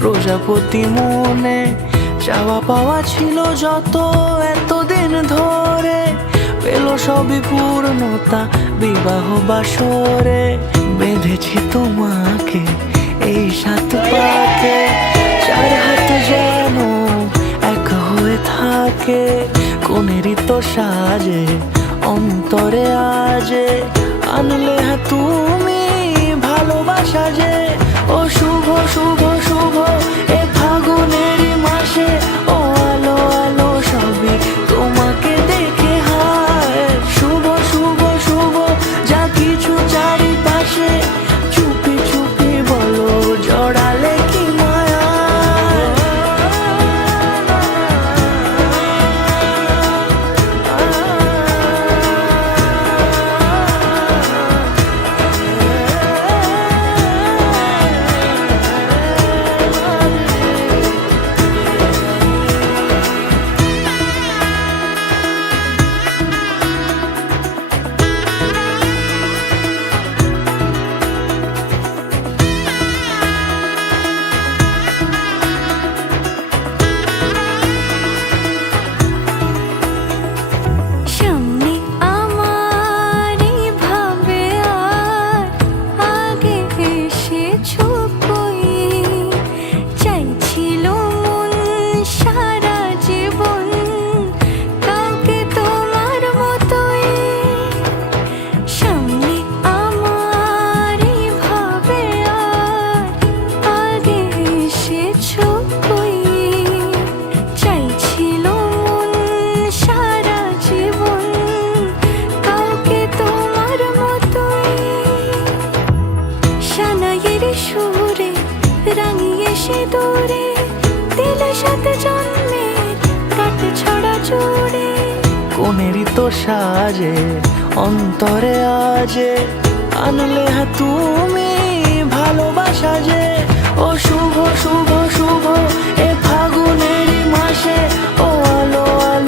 প্রজাপতি মনে চাওয়া পাওয়া ছিল যত এতদিন ধরে, পেল সবই পূর্ণতা বিবাহ বাসরে। বেঁধেছি তোমাকে এই সাত পাকে, চার হাত যেন এক হয়ে থাকে। কোনেরই তো সাজে অন্তরে আজে, আনলে তুমি ভালোবাসা যে। ও শুভ শুভ শুভ এ ফাগুনেরই মাসে, ও আলো আলো সবই তোমাকে দেখে হায়। শুভ শুভ শুভ যা কিছু চারিপাশে, চুপি চুপি বলো জড়ালে কি মায়া। সুরে রাঙিয়ে সে দূরে দিলে সাথে জন্মের কাট ছড়া জুড়ে। কোনেরই তো সাজে অন্তরে আজে, আনলে তুমি ভালোবাসা যে। ও শুভ শুভ শুভ এ ফাগুনেরই মাসে, ও আলো আলো